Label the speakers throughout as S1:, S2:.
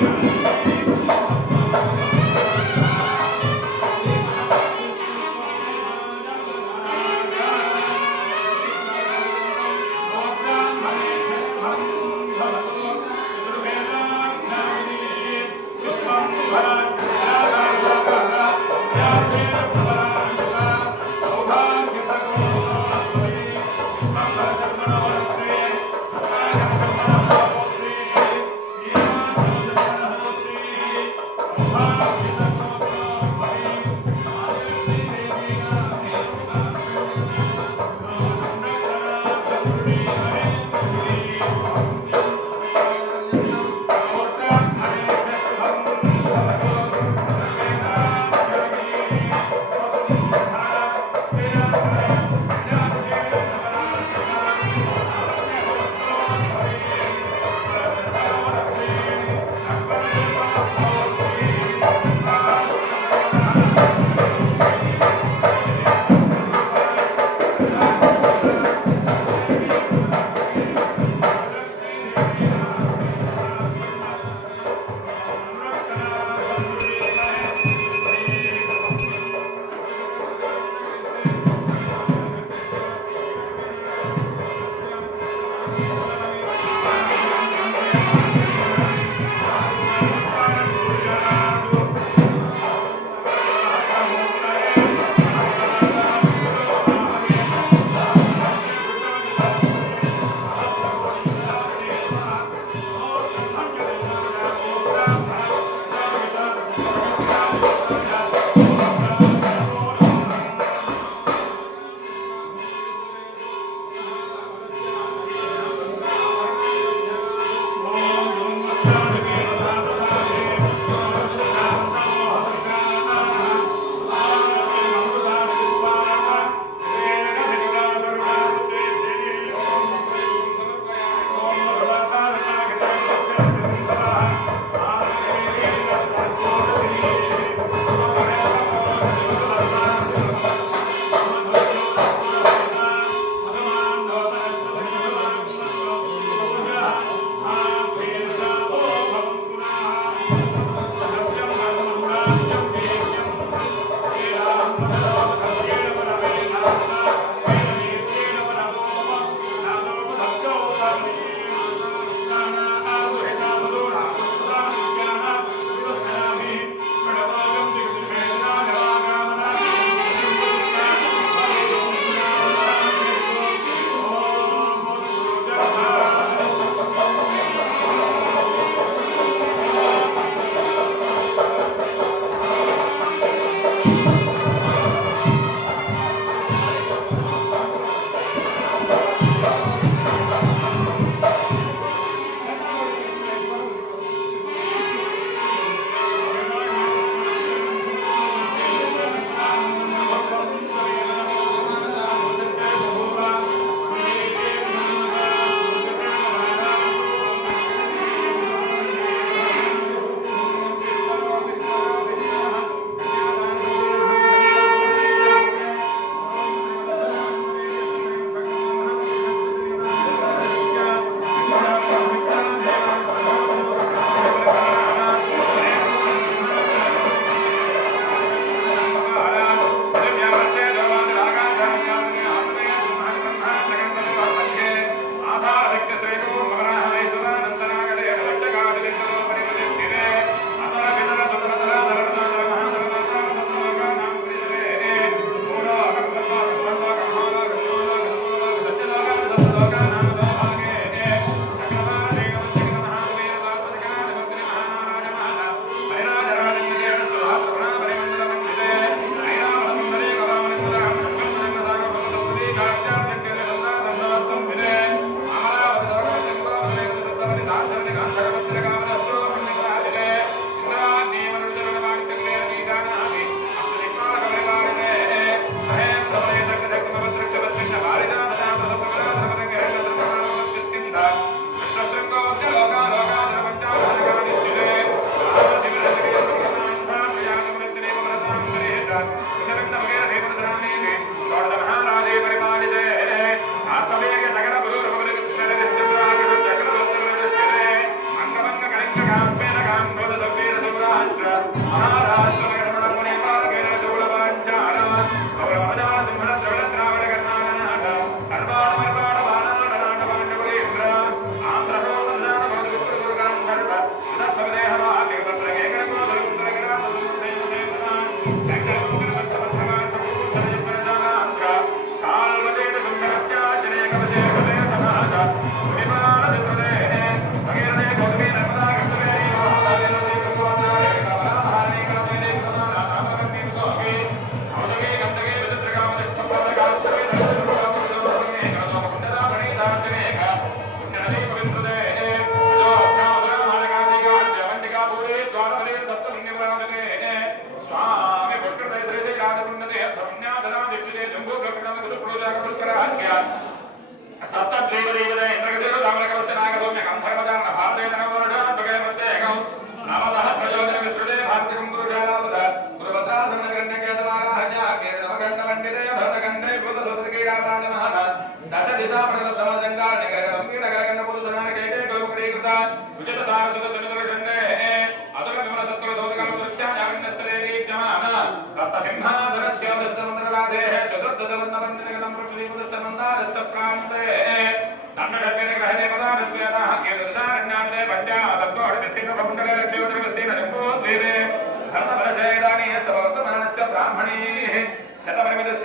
S1: Thank you.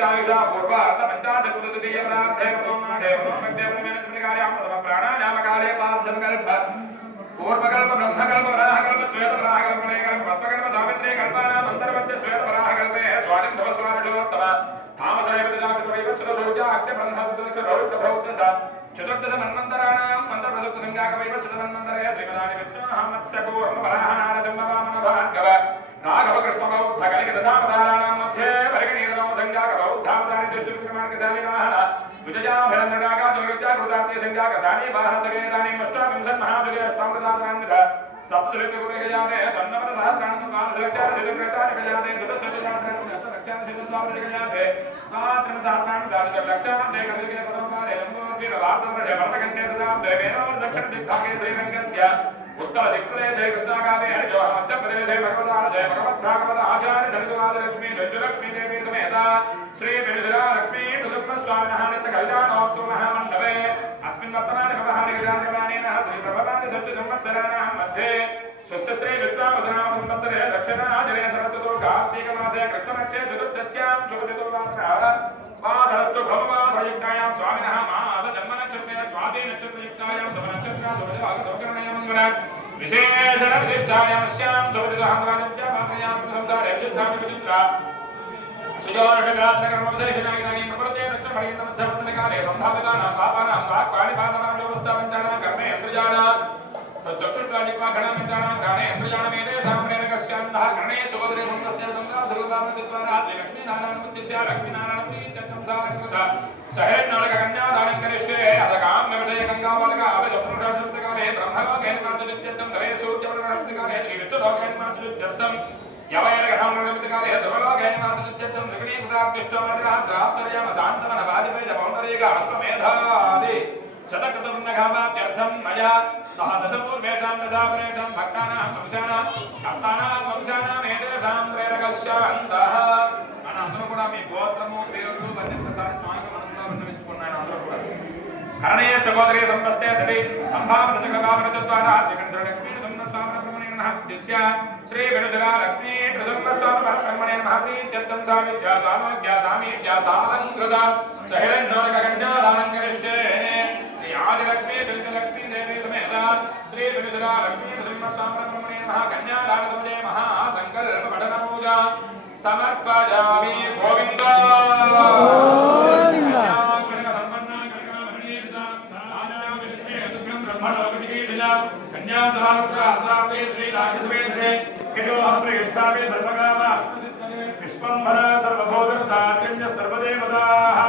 S1: శతపరిమితస్యాయుధా పూర్వార్ధ ప్రాణాయామకాలే పార్థం పూర్వకల్ప బ్రహ్మకల్ప వరాహకల్ప శ్వేత వరాహకల్ప పద్మకల్ప కల్పానాం శ్వేత వరాహకల్పే స్వామిజోత్తమ చతుర్దశ మన్వంతరాణాం మంత్రప్రదుక్త శతమన్వంతరయ శ్రీమదాని విష్ణు మత్స్యకూర్మ వరాహ వామన భార్గవ विद्या का सारे बाहर से गए दाने मष्टा विंशन महाभगे अष्टामृता सांगध सप्तृत गुणे जाने सन्नमन साथ कानन काल सगचार सिद्ध प्रतार गजाते गत सचदान सरण हैं सिद्धतावर गजाते आत्रम सातान दान कर लक्षण दे कर के परमार नमो के रातम जय भक्त कंटे दाम मेरा और दक्षिण दिखाके श्रीरंगस्य उत्तर दिख दिक्कले जय कृष्णागावे हरि जो मध्य प्रदेश जय भगवतार जय भगवत भागवत आचार्य धनवाल लक्ष्मी धनलक्ष्मी देवी समेता, श्री विजया लक्ष्मी సంవత్సరే దక్షిణాజనే సరస్వతో కార్తీక మాసే కృష్ణపక్షే చతుర్దశ్యాం శుభదితుర్వాసరः మాసరస్తు భవమాసయుక్తాయాం స్వామినः మాస జన్మ నక్షత్రే స్వాతి నక్షత్రయుక్తాయాం శుభ నక్షత్ర శుభదివాగ సౌకర్ణయ మంగళ విశేషణ ప్రతిష్టాయామస్యాం శుభదివాహంగానిత్య మాసయాం సంసారే సిద్ధామి విచిత్ర సుజోరషగాత్రకర్మవిశేషణాగినాని ప్రకృతే దక్షిణమర్యంతమధ్యవర్తనకాలే సంభావితానాం పాపానాం వాక్పాణిపాతనాం వ్యవస్థాపంచానాం కర్మే ఇంద్రజానాత్ తచ్చక్షుర్గాజిక్వాఘణమిత్రాణాం గానే మయా సహ దశపూర్వేషాం భక్తానాం వంశానాం భక్తానాం అని అందరూ కూడా మీ గోత్రము పేర్లు స్వామికి మనసులో విన్నవించుకున్నాను అందరూ కూడా. కరణీయ సహోదరి సంపస్తే సరి సంభావన సకలావరత ద్వారా శ్రీకంఠ లక్ష్మీ नमः विद्यस्य श्री विरुधरा लक्ष्मी प्रसन्न स्वामी परमणे नमः प्रीत्यर्थं स्वामी ज्या स्वामी ज्या स्वामी ज्या साधन कृता। सहिरं नरकगण्या दानं करिष्ये। श्री आदि लक्ष्मी दुर्ग लक्ष्मी देवी समेता। श्री विरुधरा लक्ष्मी प्रसन्न स्वामी परमणे नमः कन्या दान तुमजे
S2: महा
S1: संकल्प पठन पूजा समर्पयामि गोविंदा विज्ञानसभापुत्रात्साप्ते श्रीराजसमेधे केवलहत्र यच्छामि धर्मकाम विश्वम्भर सर्वभूतस्तात्रिण्य सर्वदेवताः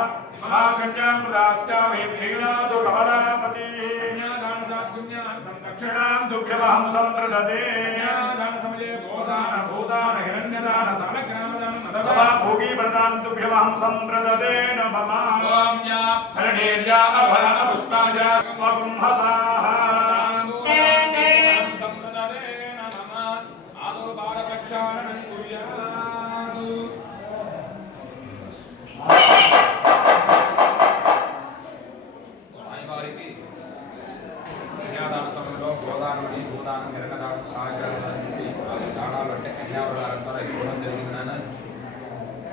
S1: महाकन्यां प्रदास्यामि मेघनादु कमलापतिः दक्षिणां तुभ्यमहं सन्दृदते समये भूतान भूतान हिरण्यदान समग्रामदान नदवा भोगी व्रतां तुभ्यमहं सन्दृदते
S3: नमः हरणेर्या अभरण पुष्पाजा वगुम्हसा సమయంలో భూదానం వెనకదానం సాగరాలు చెప్పి దానాలు అంటే కన్యావరణాల ద్వారా ఇవ్వడం జరిగిందని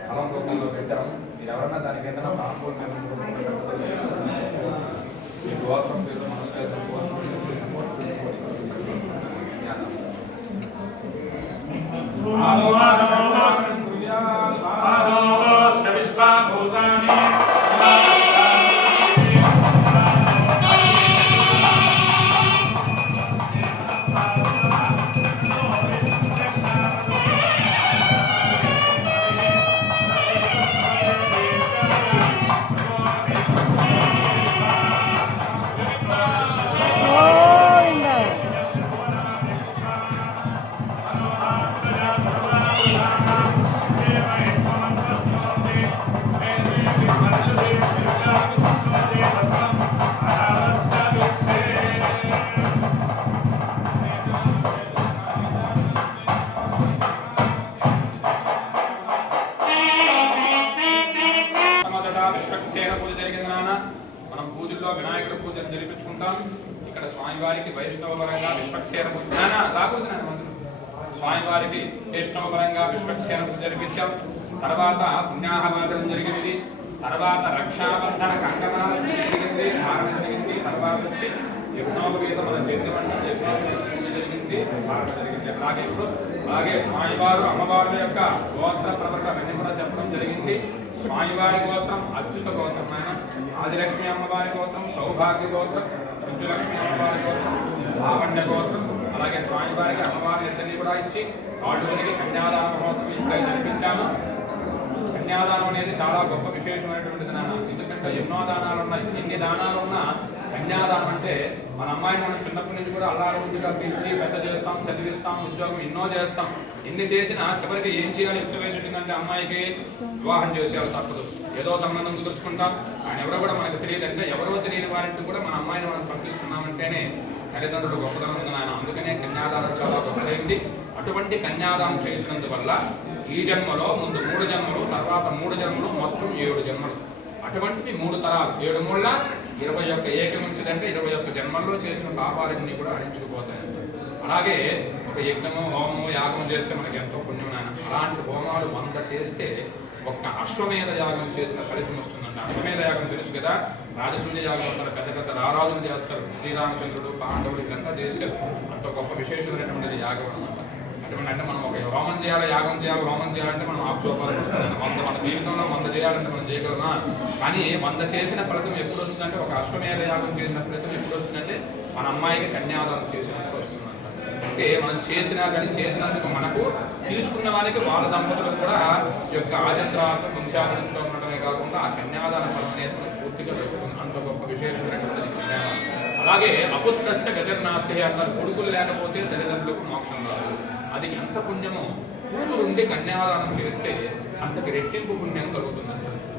S3: ఫలం రూపంలో పెట్టడం మీరు ఎవరన్నా దానికి ఏదైనా తాంబూలం మీ గోత్రం పేరు మనసు ఏదో
S1: జరిగింది జరిగింది అలాగే ఇప్పుడు అలాగే స్వామివారు అమ్మవారి యొక్క గోత్ర ప్రవర్తన కూడా చెప్పడం జరిగింది స్వామివారి గోత్రం అచ్యుత గోత్రం ఆయన ఆదిలక్ష్మి అమ్మవారి గోత్రం సౌభాగ్య గోత్రం కుంజలక్ష్మి అమ్మవారి గోత్రం లావణ్య గోత్రం అలాగే స్వామివారికి అమ్మవారి ఇద్దరిని కూడా ఇచ్చి ఆడుగురికి కన్యాదాన మహోత్సవం ఇంకా జరిపించాము కన్యాదానం అనేది చాలా గొప్ప విశేషమైనటువంటిది నాన్న ఎందుకంటే ఎన్నో దానాలు ఉన్నాయి ఎన్ని దానాలు ఉన్నా కన్యాదానం అంటే మన అమ్మాయిని మనం చిన్నప్పటి నుంచి కూడా అల్లారు పిలిచి పెద్ద చేస్తాం చదివిస్తాం ఉద్యోగం ఎన్నో చేస్తాం. ఎన్ని చేసినా చివరికి ఏం చేయాలని యుక్త వయసు ఉంటుందంటే అమ్మాయికి వివాహం చేసేవారు తప్పదు. ఏదో సంబంధం కుదుర్చుకుంటాం. ఆయన ఎవరో కూడా మనకు తెలియదు అంటే ఎవరో తెలియని వారింటి కూడా మన అమ్మాయిని మనం పంపిస్తున్నామంటేనే తల్లిదండ్రులు గొప్పతనం ఉంది నాయన. అందుకనే కన్యాదానం చాలా గొప్పదైంది. అటువంటి కన్యాదానం చేసినందువల్ల ఈ జన్మలో ముందు మూడు జన్మలు తర్వాత మూడు జన్మలు మొత్తం ఏడు జన్మలు. అటువంటి మూడు తరాలు ఏడు మూడుల ఇరవై ఒక్క ఏకమించిది అంటే ఇరవై ఒక్క జన్మల్లో చేసిన పాపాలన్నీ కూడా హరించుకుపోతాయి అలాగే ఒక యజ్ఞము హోమము యాగం చేస్తే మనకి ఎంతో పుణ్యం నాయన. అలాంటి హోమాలు వంద చేస్తే ఒక్క అశ్వమేధ యాగం చేసిన ఫలితం వస్తుందంట. అశ్వమేధ యాగం తెలుసు కదా? రాజసూయ యాగం అంటారు. పెద్ద పెద్ద రారాజులు చేస్తారు. శ్రీరామచంద్రుడు పాండవుడు ఇదంతా చేశారు. అంత గొప్ప విశేషమైనటువంటిది యాగం అన్నమాట. అంటే మనం ఒక హోమం చేయాలి యాగం చేయాలి హోమం చేయాలంటే మనం ఆపుచోపాలి వంద మన జీవితంలో వంద చేయాలంటే మనం చేయగలమా? కానీ వంద చేసిన ఫలితం ఎప్పుడు వస్తుందంటే ఒక అశ్వమేధ యాగం చేసిన ఫలితం ఎప్పుడు వస్తుందంటే మన అమ్మాయికి కన్యాదానం చేసినందుకు వస్తుంది అంటే మనం చేసినా కానీ చేసినందుకు మనకు తీసుకున్న వారికి వాళ్ళ దంపతులకు కూడా ఈ యొక్క ఆచంద్రాత్మ వంశానంతో ఉండటమే కాకుండా ఆ కన్యాదాన ఫలం పూర్తిగా అంత గొప్ప విశేషమైనటువంటి అలాగే అపుత్రస్య గజర్నాస్తి అంటారు కొడుకులు లేకపోతే తల్లిదండ్రులకు మోక్షం రాదు. అది ఎంత పుణ్యమో. కూతురు ఉండి కన్యాదానం చేస్తే అంతకు రెట్టింపు పుణ్యం కలుగుతుంది.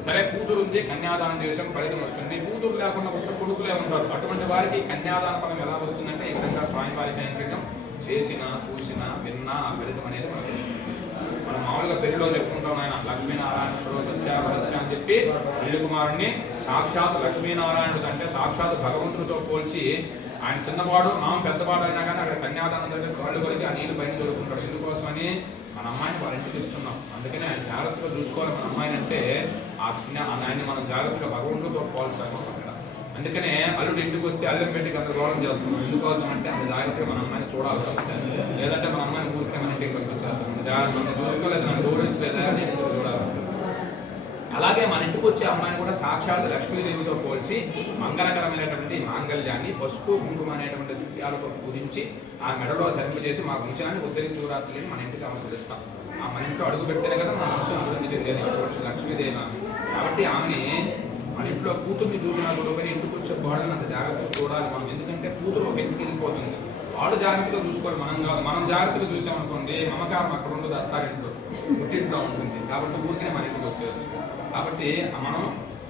S1: సరే కూతురు ఉంది కన్యాదానం చేసాం ఫలితం వస్తుంది. కూతురు లేకుండా ఒక్క కొడుకులే ఉంటారు. అటువంటి వారికి కన్యాదాన ఫలం ఎలా వస్తుందంటే ఈ విధంగా స్వామివారికి అయిన చేసిన చూసినా విన్నా ఆ ఫలితం అనేది మనకు మనం మామూలుగా పెళ్ళిలో చెప్పుకుంటాం ఆయన లక్ష్మీనారాయణ స్వరూపస్య అని చెప్పి పెళ్ళి కుమారుణ్ణి సాక్షాత్ లక్ష్మీనారాయణుడు అంటే సాక్షాత్ భగవంతుడితో పోల్చి ఆయన చిన్నవాడు మామ పెద్దవాడు అయినా కానీ అక్కడ కన్యాదానం దగ్గర కాళ్ళు కొరికి ఆ నీళ్ళు పైన దొరుకుంటాడు ఎందుకోసమని? మన అమ్మాయిని వాళ్ళ ఇంటికి ఇస్తున్నాం. అందుకని ఆయన జాగ్రత్తగా చూసుకోవాలి మన అమ్మాయిని అంటే ఆ పుణ్య- ఆయన్ని మనం జాగ్రత్తగా భగవంతుడితో పోల్చాలి అక్కడ అందుకనే అల్లుడు ఇంటికి వస్తే అల్లం పెట్టి గందరగోళం చేస్తున్నాం. ఎందుకోసం అంటే అంత జాగ్రత్తగా మన అమ్మాయిని చూడాలి కాబట్టి లేదంటే మన అమ్మాయిని ఊరికే మన ఇంటికి పంపించేస్తాం. జాగ్రత్త మనం చూసుకోలేదు నన్ను గౌరవించలేదా నేను అలాగే మన ఇంటికి వచ్చే అమ్మాయిని కూడా సాక్షాత్ లక్ష్మీదేవితో పోల్చి మంగళకరమైనటువంటి మాంగళ్యాన్ని పసుపు కుంకుమ అనేటువంటి ద్రవ్యాలతో పూజించి ఆ మెడలో ధరింపజేసి మా వంశాన్ని చూరాత్రి మన ఇంటికి ఆమె పిలుస్తాం. ఆ మన ఇంట్లో అడుగు పెడితేనే కదా మన వంశం అభివృద్ధి చెందేది అటువంటి లక్ష్మీదేవి ఆమె. కాబట్టి ఆమెని మన ఇంట్లో కూతుర్ని చూసినా కూడా పోయి ఇంటికి వచ్చే గోడని అంత జాగ్రత్తగా చూడాలి మనం. ఎందుకంటే కూతురు ఒక ఇంటికి వెళ్ళిపోతుంది. వాడు జాగ్రత్తగా చూసుకోవాలి. మనం కాదు మనం జాగ్రత్తగా చూసామనుకోండి మమకారం అక్కడ ఉండదు అత్తారింట్లో పుట్టింట్లో ఉంటుంది. కాబట్టి ఊరికే మన ఇంటికి వచ్చేస్తుంది కాబట్టి మనం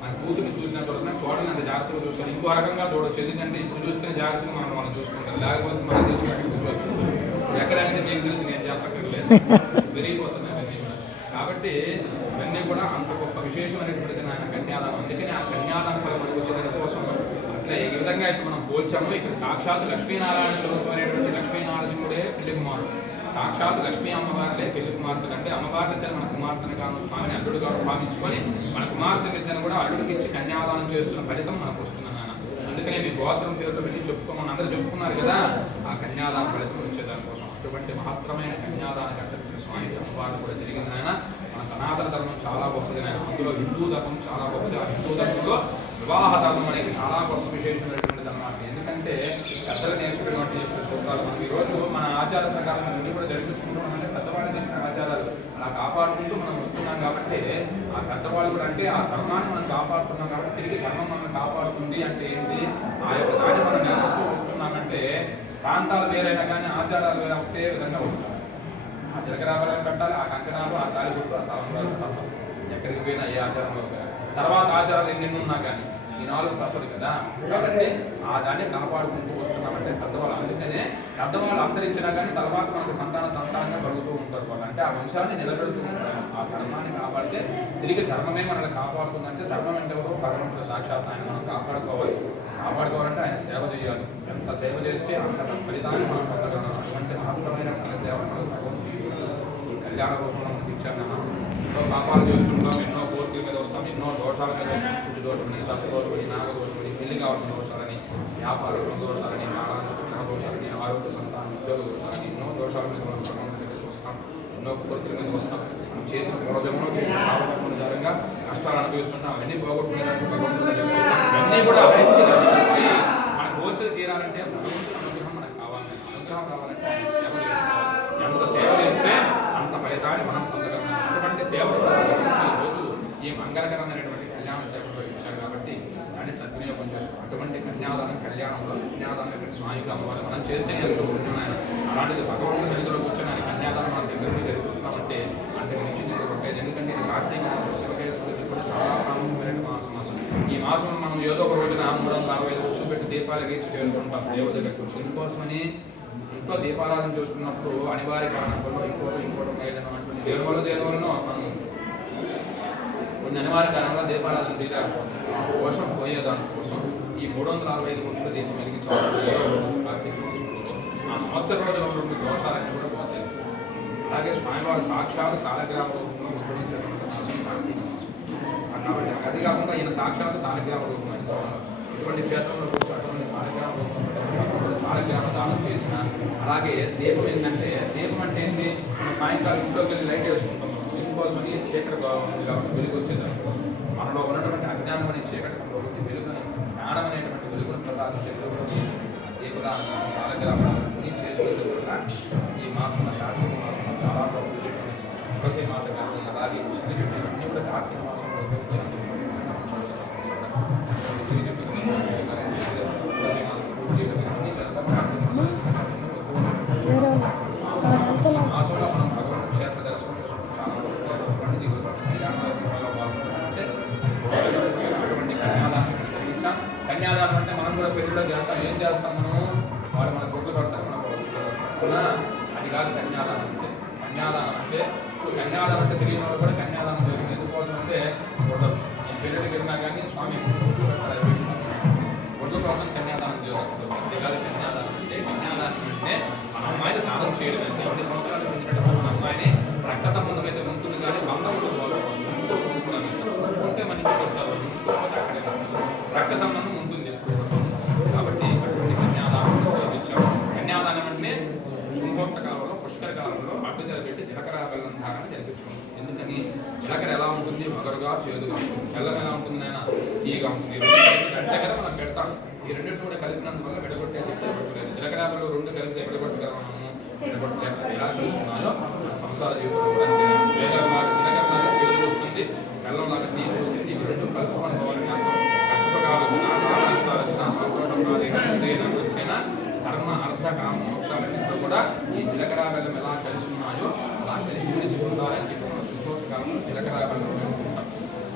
S1: మన కూతురు చూసిన తర్వాత అంత జాగ్రత్తగా చూస్తాం ఇంకో రకంగా చూడొచ్చు. ఎందుకంటే ఇప్పుడు చూస్తే జాగ్రత్తగా మనం మనం చూసుకుంటాం. లేకపోతే మనం తీసుకున్నట్టు కూర్చోవాలి ఎక్కడైతే మీకు తెలిసి నేను చెప్పక్కర్లేదు. పెరిగిపోతుంది కాబట్టి ఇవన్నీ కూడా అంత గొప్ప విశేషమైనటువంటిది నాయన కన్యాదానం. అందుకని ఆ కన్యాదాన ఫలం మనకు వచ్చేదాని కోసం అట్లా ఈ విధంగా ఇప్పుడు మనం పోల్చాము ఇక్కడ సాక్షాత్ లక్ష్మీనారాయణ స్వరూపం అనేటువంటి లక్ష్మీనారసింహుడే పెళ్ళి కుమారుడు. సాక్షాత్ లక్ష్మీ అమ్మవారులే పెళ్ళి కుమార్తెలు. అంటే అమ్మవారిద్దరు మన కుమార్తెను కాను స్వామిని అల్లుడుగా భావించుకొని మన కుమార్తె విద్యను కూడా అల్లుడికి ఇచ్చి కన్యాదానం చేస్తున్న ఫలితం మనకు వస్తుంది నాన్న. అందుకనే మీ గోత్రం పేరుతో పెట్టి చెప్పుకోమని అందరూ చెప్పుకున్నారు కదా ఆ కన్యాదాన ఫలితం వచ్చేదానికోసం అటువంటి మహత్తరమైన కన్యాదాన ఘట్టమైన స్వామి అమ్మవారు కూడా జరిగింది ఆయన మన సనాతన ధర్మం చాలా గొప్పది నాయన. అందులో హిందూ ధర్మం చాలా గొప్పది. ఆ హిందూ ధర్మంలో వివాహ ధర్మం అనేది చాలా గొప్ప విషయం అన్నమాట ఎందుకంటే పెద్దలు నేర్చుకున్నటువంటి సూత్రాలు మనం ఈ రోజు మన ఆచార ప్రకారం అన్ని కూడా జరిపించుకుంటున్నాం అంటే పెద్దవాళ్ళు చెప్పిన ఆచారాలు అలా కాపాడుకుంటూ మనం వస్తున్నాం కాబట్టి ఆ పెద్దవాళ్ళు కూడా అంటే ఆ ధర్మాన్ని మనం కాపాడుతున్నాం కాబట్టి తిరిగి ధర్మం మనం కాపాడుతుంది అంటే ఏంటి ఆ యొక్క దాన్ని మనం నిలబడుతూ వస్తున్నామంటే ప్రాంతాలు వేరైనా కానీ ఆచారాలు వేరే ఒకటే విధంగా వస్తాయి ఆ జలగరాబలం కట్టాలి ఆ కంకణాలు ఆ తాలిబొట్టు ఆ తలంబరాలు తప్పదు ఎక్కడికి పోయినా ఏ ఆచారంలో తర్వాత ఆచారాలు ఎన్ని ఉన్నా కానీ ఈ నాలుగు తప్పదు కదా. కాబట్టి ఆ దాన్ని కాపాడుకుంటూ వస్తున్నామంటే పెద్దవాళ్ళు. అందుకనే పెద్దవాళ్ళు అంతరించినా కానీ తర్వాత మనకు సంతాన సంతానంగా కలుగుతూ ఉంటారు వాళ్ళు. అంటే ఆ వంశాన్ని నిలబెడుతూ ఉంటారు. ఆ ధర్మాన్ని కాపాడితే తిరిగి ధర్మమే మనల్ని కాపాడుతుందంటే ధర్మం అంటే ఎవరో? భగవంతుడు సాక్షాత్ ఆయన మనం కాపాడుకోవాలి. కాపాడుకోవాలంటే ఆయన సేవ చేయాలి. ఎంత సేవ చేస్తే అంత ఫలితాన్ని మనం పొందగలం. అటువంటి మహత్తరమైన మన సేవ మనం భగవంతుడు ఈ కళ్యాణ రూపంలో మనకి ఇచ్చారు పాపాలు చేస్తుంటాం. ఎన్నో మీద వస్తాం ఎన్నో దోషాల మీద వస్తాం పుట్టి దోషమని సత్య దోషమని నాగ దోషమని పెళ్ళి కావాల్సిన దోషాలని వ్యాపారం దోషాలని నారాయణ దోషాలని ఆరోగ్య సంతానం ఉద్యోగ దోషాలని ఎన్నో దోషాల మీద మనం భగవంతుడి వస్తాం ఎన్నో కోరికల మీద వస్తాం మనం చేసిన పూర్వజంలో చేసిన పాపకర్మల జారంగా కష్టాలు అనుభవిస్తుంటాం అవన్నీ పోగొట్టుకునేదానికి భగవంతుడి దగ్గరికి కూడా అభివృద్ధి రోజు ఈ మంగళకరమైనటువంటి కళ్యాణ సేవలో ఇచ్చారు కాబట్టి దాన్ని సద్వినియోగం చేసుకోవాలి అటువంటి కన్యాదానం కళ్యాణంలో కన్యాదానం ఇక్కడ స్వామికి అమ్మవారు మనం చేస్తే ఎంతో ఆయన అలాంటిది భగవంతుడు సన్నిధిలో కూర్చొని ఆయన కన్యాదానం మన దగ్గర మీద జరిపిస్తున్నామంటే అంటే నుంచి కొట్టేది ఎందుకంటే ఇది కార్తీక మాసం శివకేశ్వరుడికి కూడా చాలా ప్రాముఖ్యమైన మాసం మాసం ఈ మాసం మనం ఏదో ఒక రోజున మూడు వందల అరవై రోజులు పెట్టి దీపాలు రీచి చేస్తుంటాం దేవుడి దగ్గర కూర్చొని ఇందుకోసమని ఇంట్లో దీపారాధన చేసుకున్నప్పుడు అనివార్య కారణం వల్ల ఇంకోటి ఇంకోటి ఏదైనా అటువంటి దేవుడు మనం కొన్ని అనివార్య కారణంగా దీపారాధన తీయలేకపోతుంది కోసం పోయేదాని కోసం ఈ మూడు వందల అరవై ఐదు కోట్ల దీపం వెలిగించవడం ఆ సంవత్సర రోజుల రెండు దోషాలన్నీ కూడా పోతాయి. అలాగే స్వామివారి సాక్షాత్ సాలగ్రామ రూపంలో ఉద్భవించినటువంటి మాసం అది కాకుండా ఈయన సాక్షాత్ సాలగ్రామ రూపమైన ఇటువంటి క్షేత్రంలో కూర్చో అటువంటి సాలగ్రామ రూపంలో సాలగ్రామ దానం చేసిన అలాగే దీపం ఏంటంటే దీపం అంటే ఏంటి? సాయంకాలం ఇంట్లోకి వెళ్ళి లైట్ చీకటి బాగుంది? కాబట్టి వెలుగు వచ్చేటప్పుడు మనలో ఉన్నటువంటి అజ్ఞానం అనే చీకటి పోగొట్టి వెలుగుని జ్ఞానం అనేటువంటి వెలుగును ప్రసాదించే దేవుడు దీపదానం సాలగ్రామాన్ని చేసుకుంటూ కూడా కన్యాదానం అంటే తెలియని వాళ్ళు కూడా కన్యాదానం ఉంటుంది మగరుగా చేదుగా ఉంటుంది బెల్లం ఎలా ఉంటుంది ఆయన తీయగా ఉంటుంది ఈ రెండు గంచగర మనం పెడతాం. ఈ రెండింటి కూడా కలిపినందువల్ల విడగొట్టేసి విడగొట్టలేదు జీలకర్ర బెల్లం రెండు కలిపితే విడగొట్టగలము విడగొట్టలేదు ఎలా తెలుసుకున్నాయో మన సంసార జీవితంలో కూడా అంతే జీలకర్రలాగా జీలకర్రలాగా చేదు వస్తుంది బెల్లంలాగా తీపి వస్తుంది ఇవి రెండు కలుపుకొని పోవాలని అర్థం కష్టపడాలు వచ్చినా బాధ నష్టాలు వచ్చినా సంతోషం రాదు ఏదైనా వచ్చినా ధర్మ అర్థ కామ మోక్షాలన్నింటిలో కూడా ఈ జీలకర్ర బెల్లం ఎలా కలిసి ఉన్నాయో అలా కలిసి మెలిసి ఉండాలని చెప్పి మనం సుఖోత్కాలంలో జీలకర్ర బెల్లం పెట్టుకుంటాం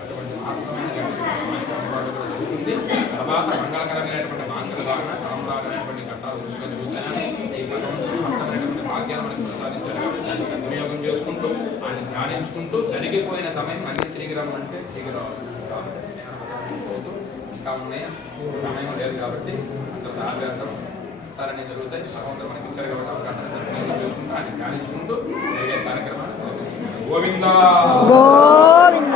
S1: అటువంటి మహత్తరమైన గణపతి అందుబాటులో కూడా జరుగుతుంది తర్వాత మంగళకరమైనటువంటి మాంగళ ధారణ తరంలాగమైనటువంటి ఘట్టాలు రుచిగా జరుగుతాయని ఈ భగవంతుడు మహత్తరమైనటువంటి భాగ్యాలు మనకి ప్రసాదించారు కాబట్టి దాన్ని సద్వినియోగం చేసుకుంటూ ఆయన జరిగిపోయిన సమయం మళ్ళీ తిరిగి రమ్మంటే తిరిగి రావాలి. పోతూ ఇంకా ఉన్నాయి. సమయం లేదు కాబట్టి అంత ఆవేదన తరని జరుగుతాయి. భగవంతుడు మనకి ఇచ్చారు కాబట్టి అవకాశాన్ని సద్వినియోగం చేసుకుంటూ ఆయన ధ్యానించుకుంటూ జరిగే కార్యక్రమాన్ని గోవింద!
S3: గోవింద!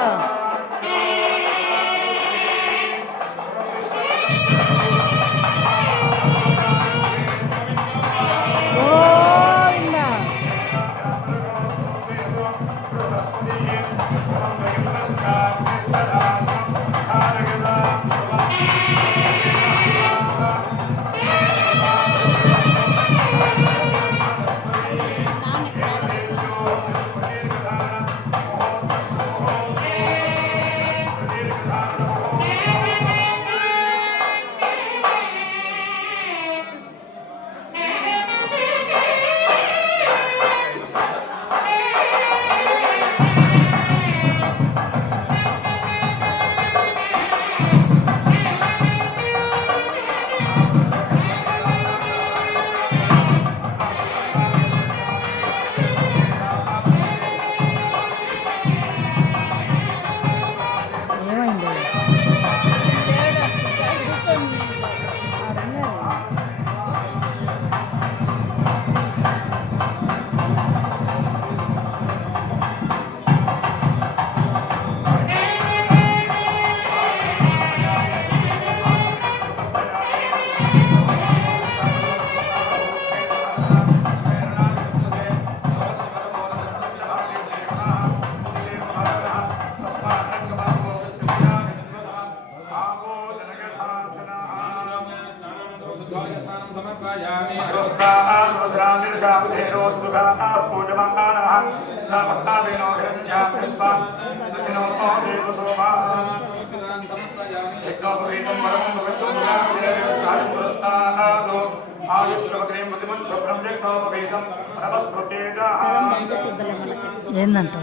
S3: ఏందంట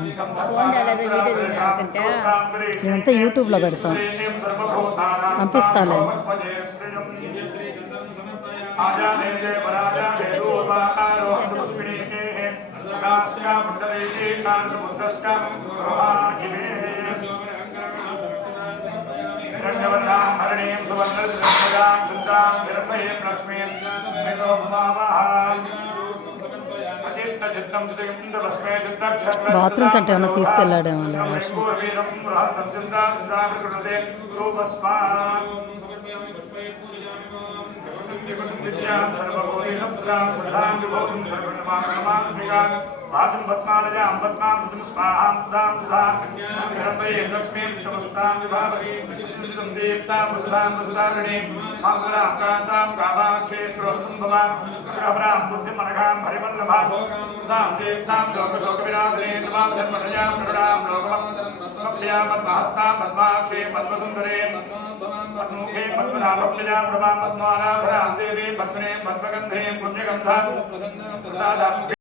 S4: ఫోన్ చేయలేదు వీడియో తీయాలంటే
S3: ఇదంతా యూట్యూబ్లో పెడతాం. పంపిస్తాలే. బాత్రూమ్ కంటే ఏమన్నా తీసుకెళ్ళాడేమో లే वाजुम्बत्मालजाम्
S1: बत्माम् स्वाहाम् सुधाम् सुधाम् विडम्बये लक्ष्मीम् विषमस्ताम् विभावरीम् विदुम् देवताम् वसुधाम् वसुधारिणीम् माङ्गलाम् कान्ताम् कामाक्षेत्रवसुम् भवाम् प्रभराम् बुद्धिमनघाम् हरिमल्लभाम् सुधाम् देवताम् लोकशोकविनाशिने तमाम् धर्मप्रजाम् प्रभराम् लोकमन्त्रम् पद्मास्ताम् पद्माक्षे, पद्मसुन्दरे पद्मुखे पद्मनाभक्षजाम् प्रभाम् पद्मालाभराम् देवी, पद्मने, पद्मगन्धे पुण्यगन्धाम् प्रसादाम्